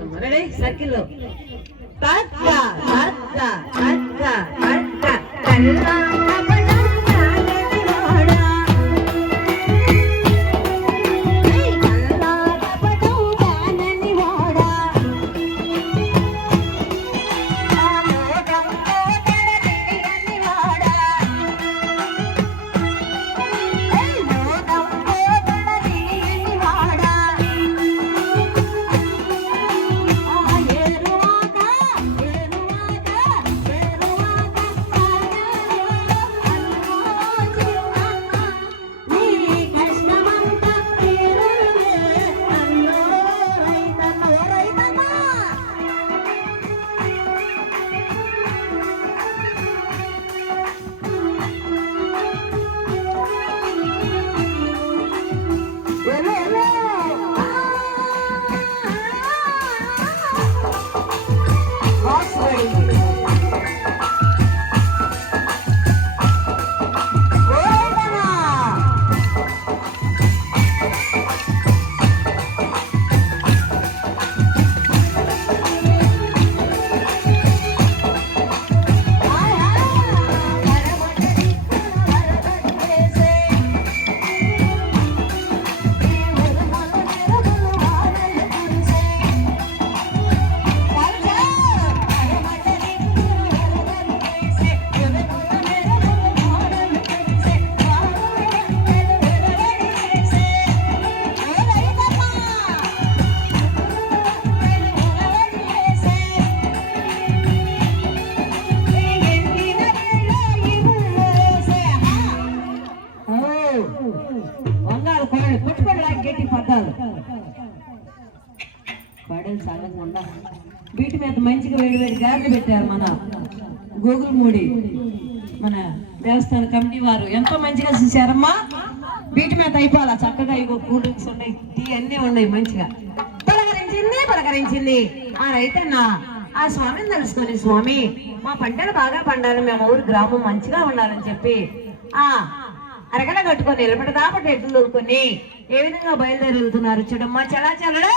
చూపించాను. రెడీ సర్కిల్లో తక్క తక్క తక్క తక్క కల్లా పడేలు చల్లకుండా వీటి మీద మంచిగా వేడి గారెలు పెట్టారు మన గూగుల్ మూడి మన దేవస్థాన కమిటీ వారు. ఎంతో మంచిగా చూసారమ్మా. వీటి మీద అయిపోవాలా చక్కగా ఇగో కూల్ డ్రింక్స్ ఉన్నాయి, టీ అన్నీ ఉన్నాయి. మంచిగా పలకరించింది ఆ రైతన్న ఆ స్వామిని తెలుసుకొని, స్వామి మా పంటలు బాగా పండాలి, మేము ఊరు గ్రామం మంచిగా ఉండాలని చెప్పి ఆ అరగల కట్టుకొని నిలబడదాపటి ఎట్లు దొరుకుని ఏ విధంగా బయలుదేరి వెళ్తున్నారు చూడమ్మా. చలా చలడే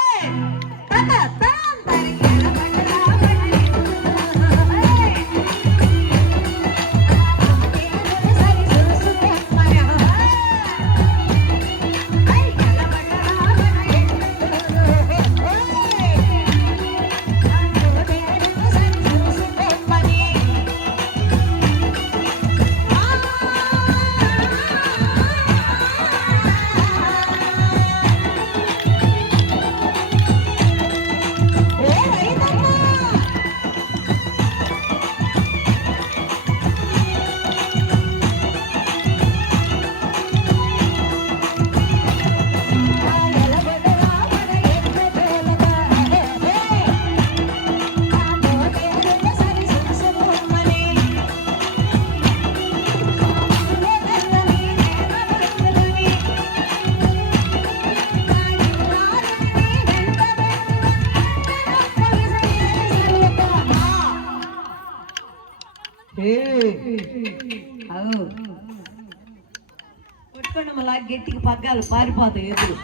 కొట్టుకోండి మళ్ళా గట్టికి పగ్గాలు పారిపోతాయి ఎదురు.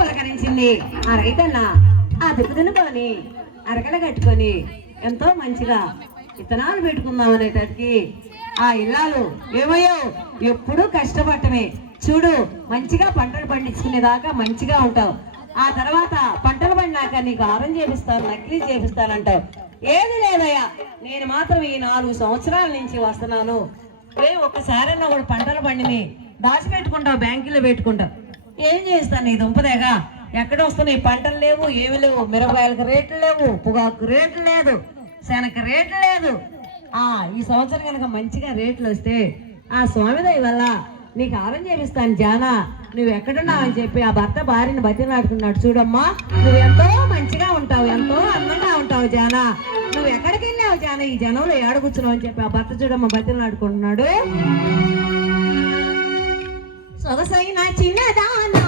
పలకరించింది ఆ రైతన్న ఆ దుక్కుదునుకొని అరకల కట్టుకొని ఎంతో మంచిగా విత్తనాలు పెట్టుకుందాం అనేటట్టుకి ఆ ఇల్లాలు ఏమయ్యో ఎప్పుడూ కష్టపడటమే. చూడు మంచిగా పంటలు పండించుకునేదాకా మంచిగా ఉంటావు, ఆ తర్వాత పంటలు పండినాక నీకు ఆరం చేపిస్తాను, నకిలీ చేపిస్తానంటావు. ఏది లేదయ్యా, నేను మాత్రం ఈ 4 సంవత్సరాల నుంచి వస్తున్నాను. ఒక్కసారైనా కూడా పంటలు పండిని దాచిపెట్టుకుంటావు, బ్యాంకులో పెట్టుకుంటావు. ఏం చేస్తాను నీ దుంపదేగా. ఎక్కడ వస్తున్నాయి పంటలు లేవు, ఏమి లేవు. మిరపకాయలకు రేట్లు లేవు, పొగాకు రేట్లు లేదు, శనగ రేట్లు లేదు. ఈ సంవత్సరం కనుక మంచిగా రేట్లు వస్తే ఆ స్వామిదయ వల్ల నీకు ఆరం చేపిస్తాను జానా, నువ్వు ఎక్కడున్నావు అని చెప్పి ఆ భర్త భార్యని బతిలాడుతున్నాడు. చూడమ్మా నువ్వు ఎంతో మంచిగా ఉంటావు, ఎంతో అందంగా ఉంటావు జానా, నువ్వు ఎక్కడికి వెళ్ళావు జానా, ఈ జనంలో ఏడ కూర్చున్నావు అని చెప్పి ఆ భర్త చూడమ్మా బతిలాడుకుంటున్నాడు. సొగసైన చిన్నదానా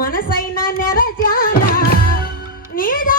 మనసైన నెరజానా నీదా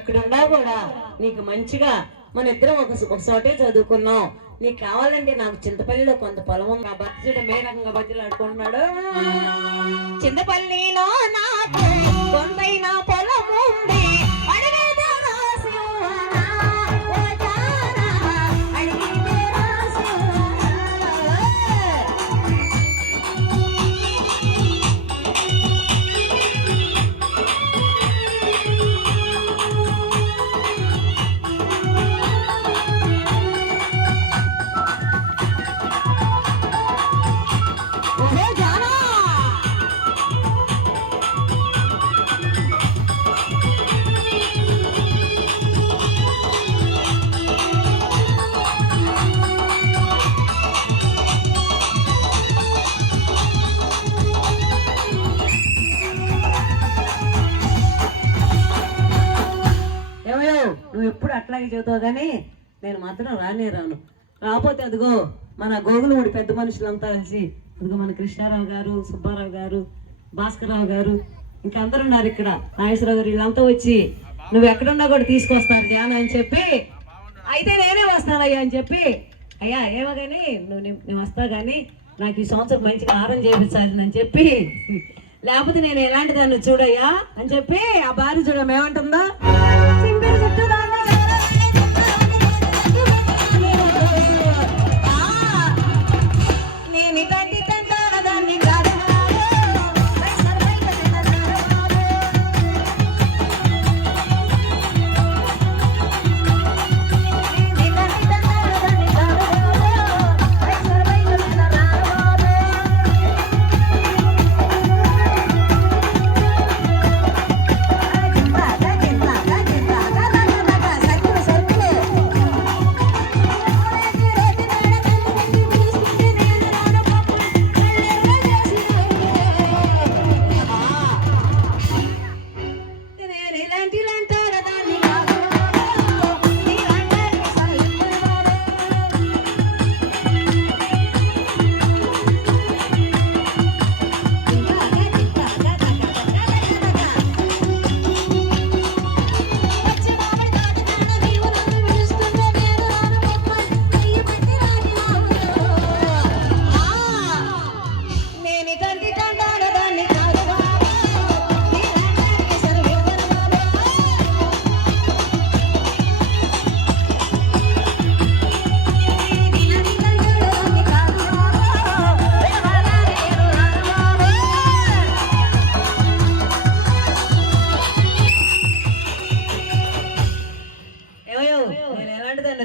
ఎక్కడున్నా కూడా నీకు మంచిగా మన ఇద్దరం ఒక చోటే చదువుకున్నాం. నీకు కావాలంటే నాకు చింతపల్లిలో కొంత పొలం ఉంది. ఆ భర్త చూడ మే రకంగా బతులు ఆడుకుంటున్నాడు. చింతపల్లిలో నాకు కొంతైన పొలం ఉంది. నువ్వు ఎప్పుడు అట్లాగే చెబుతావు కానీ నేను మాత్రం రానే రాను. రాకపోతే అదిగో మన గోగులమూడి పెద్ద మనుషులంతా కలిసి అదిగో మన కృష్ణారావు గారు, సుబ్బారావు గారు, భాస్కరరావు గారు, ఇంకా అందరూ ఉన్నారు ఇక్కడ, నాగేశ్వరరావు గారు, వీళ్ళంతా వచ్చి నువ్వు ఎక్కడున్నా కూడా తీసుకొస్తాను ధ్యానం అని చెప్పి, అయితే నేనే వస్తానయ్యా అని చెప్పి, అయ్యా ఏమో కానీ నేను వస్తా కానీ నాకు ఈ సంవత్సరం మంచిగా ఆహారం చేయించాలి అని చెప్పి, లేకపోతే నేను ఎలాంటి దాన్ని చూడయ్యా అని చెప్పి ఆ భార్య చూడమేమంటుందో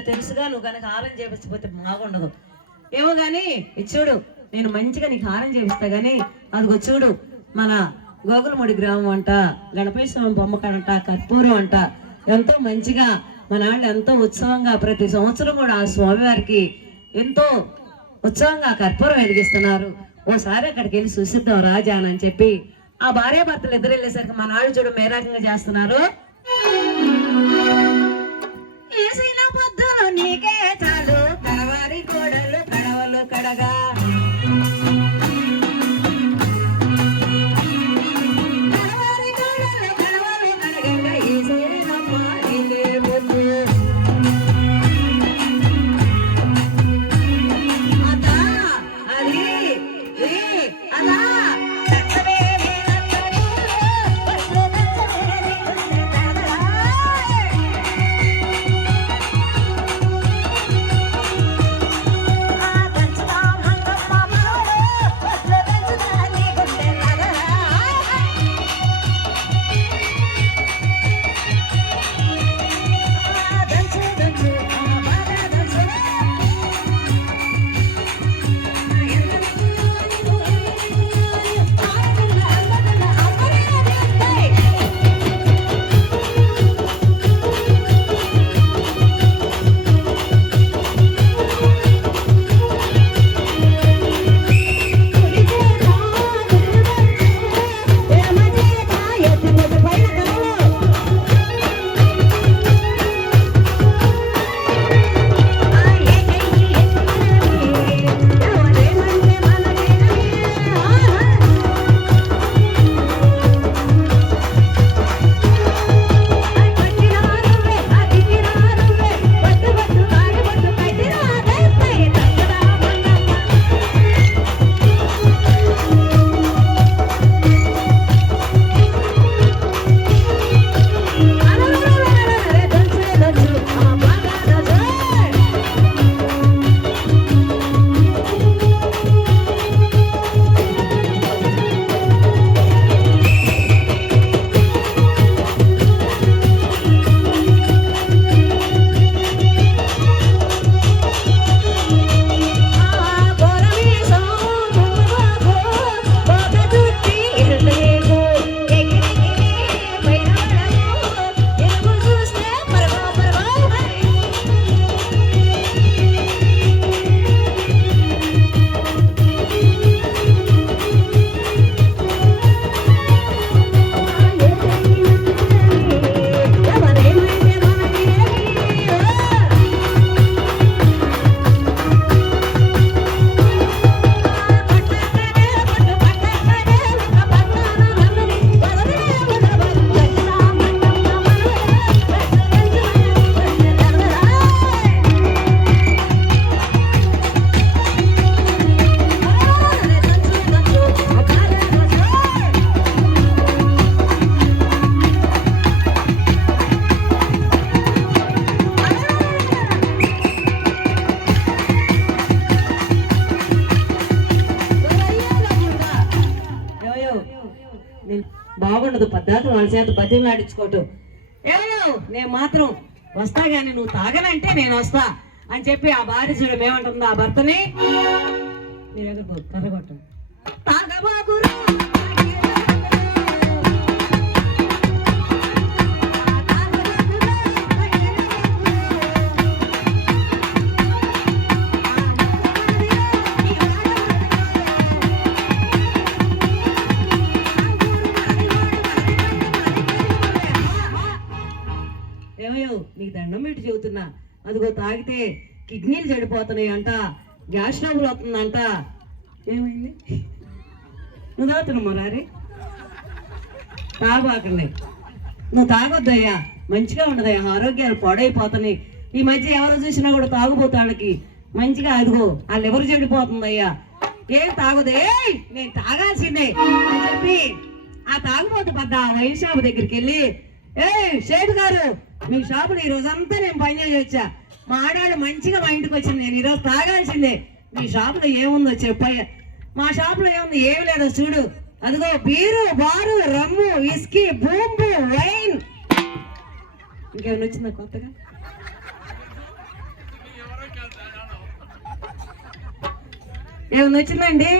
తెలుసుగా, నువ్వు కనుక హారం చేపించకపోతే బాగుండదు. ఏమో గాని చూడు, నేను మంచిగా నీకు హారం చేపిస్తా గాని అదిగో చూడు, మన గోగులమూడి గ్రామం అంట, గణపతి స్వామి బొమ్మకాడంట, కర్పూరం అంట, ఎంతో మంచిగా మన వాళ్ళు ఎంతో ఉత్సవంగా ప్రతి సంవత్సరం కూడా ఆ స్వామివారికి ఎంతో ఉత్సవంగా కర్పూరం వెలిగిస్తున్నారు. ఓసారి అక్కడికి వెళ్ళి చూసిద్దాం రాజా అని చెప్పి ఆ భార్యాభర్తలు ఇద్దరు వెళ్ళేసరికి మన వాళ్ళు చూడు ఏ రకంగా చేస్తున్నారు. నీకే చాలు కడవారి కోడలు కడవలు కడగా, కడవారి కోడలు కడవలు కడగంగా ఈసేనమ్మ ఇదే ముందు అదా అది అలా నేను బాగుండదు పద్ధతి వాళ్ళ చేత బతిని నడుచుకోవటం. ఏమో నేను మాత్రం వస్తా గాని నువ్వు తాగనంటే నేను వస్తా అని చెప్పి ఆ భార్య చూడం ఏమంటుందో ఆ భర్తని, మీరు ఎదురు కర్రగొట్టండి తాగబాగురు ఏమయ్యో నీకు దండం పెట్టి చెబుతున్నా, అదిగో తాగితే కిడ్నీలు చెడిపోతున్నాయి అంట, గ్యాస్ ట్రబుల్ అవుతుందంట. ఏమైంది నువ్వు తాగుతున్నావు మొరారి? తాగబాకండి, నువ్వు తాగొద్దయ్యా, మంచిగా ఉండదయ్యా, ఆరోగ్యాలు పాడైపోతున్నాయి. ఈ మధ్య ఎవరు చూసినా కూడా తాగుబోతాళ్ళకి మంచిగా అదిగో ఆ లివర్ చెడిపోతుందయ్యా, ఏం తాగుదే నేను తాగాల్సిందే అని చెప్పి ఆ తాగుబోతు పెద్ద వైన్ షాప్ దగ్గరికి వెళ్ళి, షేటు గారు మీ షాపులో ఈ రోజంతా నేను పని చేసి వచ్చా, మా ఆడాళ్ళు మంచిగా మా ఇంటికి వచ్చింది, నేను ఈరోజు తాగాల్సిందే, మీ షాపులో ఏముందో చెప్పయ్యా. మా షాపులో ఏముంది? ఏమి లేదో చూడు, అదిగో బీరు బారు రమ్ము విస్కీ బూంబు వైన్. ఇంకేమైనా వచ్చిందా కొత్తగా? ఏమన్నా వచ్చిందండి?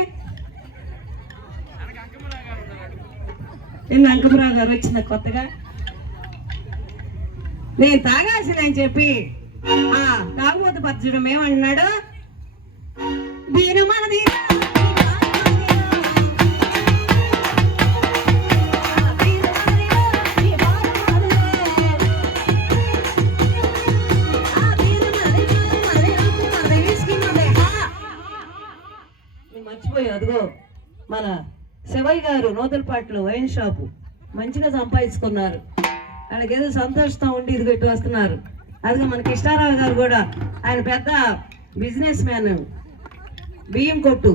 నిన్న అంకమరావు గారు వచ్చిందా కొత్తగా? నేను తాగాల్సిందని చెప్పి ఆ తాగుబోతు పచ్చడం ఏమంటున్నాడు, బీరు మనది మర్చిపోయి, అదిగో మన శివయ్య గారు నూతలపాట్లో వైన్ షాపు మంచిగా సంపాదించుకున్నారు, వాళ్ళకి ఏదో సంతోషంతో ఉండి ఇది పెట్టి వస్తున్నారు. అదిగో మన కృష్ణారావు గారు కూడా ఆయన పెద్ద బిజినెస్ మ్యాన్, బియ్యం కొట్టు.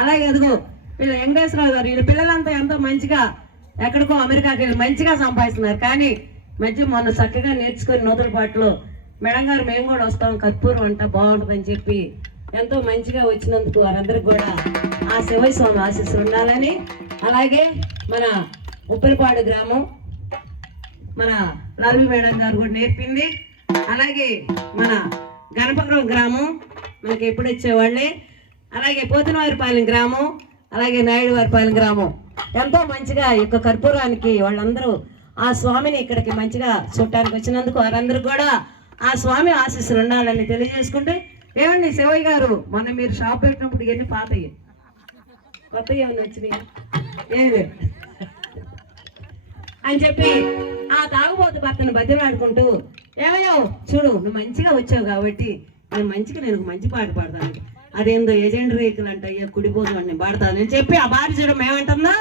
అలాగే అదిగో వీళ్ళు వెంకటేశ్వరరావు గారు, వీళ్ళ పిల్లలంతా ఎంతో మంచిగా ఎక్కడికో అమెరికాకి వెళ్ళి మంచిగా సంపాదిస్తున్నారు. కానీ మధ్య మొన్న చక్కగా నేర్చుకొని నూతలపాట్లో మేడం గారు మేము కూడా వస్తాం, కర్పూరం అంట బాగుంటుందని చెప్పి ఎంతో మంచిగా వచ్చినందుకు వారందరికి కూడా ఆ శివయ్య స్వామి ఆశీస్సులు ఉండాలని, అలాగే మన ఉప్పలపాడు గ్రామం మన లల్వి మేడం గారు కూడా నేర్పింది, అలాగే మన గణపపురం గ్రామం మనకి ఎప్పుడు వచ్చేవాళ్ళే, అలాగే పోతునవారిపాలెం గ్రామం, అలాగే నాయుడువారిపాలెం గ్రామం ఎంతో మంచిగా ఈ యొక్క కర్పూరానికి వాళ్ళందరూ ఆ స్వామిని ఇక్కడికి మంచిగా చుట్టానికి వచ్చినందుకు వారందరూ కూడా ఆ స్వామి ఆశీస్సులు ఉండాలని తెలియజేసుకుంటే, ఏమండి శివయ్య గారు మొన్న మీరు షాప్ పెట్టినప్పుడు ఇవన్నీ పాతయ్యి కొత్త ఏమన్నా వచ్చినాయి ఏం లేదు అని చెప్పి ఆ తాగుబోతు భర్తను బతిలాడుకుంటూ, ఏమయ్యో చూడు నువ్వు మంచిగా వచ్చావు కాబట్టి నేను మంచి పాట పాడతాను, అదేందో ఏజెంట్ రేకులు అంట అయ్యా కుడిపోదు అని పాడతాను అని చెప్పి ఆ భార్య చూడడం ఏమంటుందా,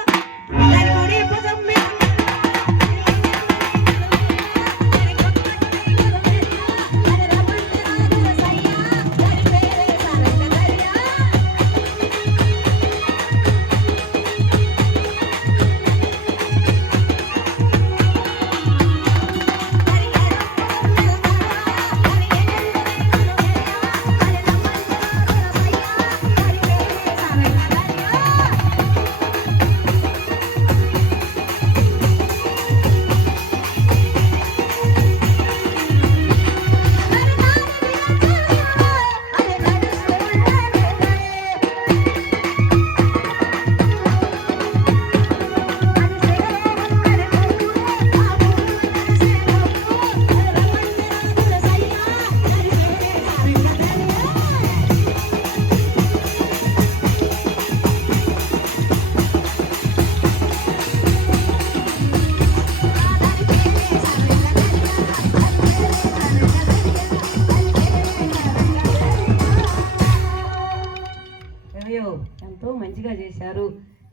ఎంతో మంచిగా చేశారు,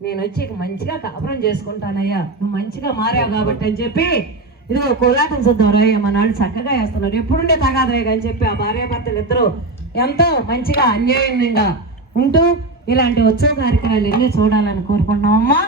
నేను వచ్చి మంచిగా కాపురం చేసుకుంటానయ్యా, నువ్వు మంచిగా మారావు కాబట్టి అని చెప్పి ఇదిగో కోలాటం చూద్దాం రాయ్య మన వాళ్ళు చక్కగా వేస్తున్నారు, ఎప్పుడుండే తగాదరాయ్య అని చెప్పి ఆ భార్యాభర్తలు ఇద్దరు ఎంతో మంచిగా అన్యాయంగా ఉంటూ ఇలాంటి ఉత్సవ కార్యక్రమాలు ఎన్ని చూడాలని కోరుకుంటున్నామమ్మా.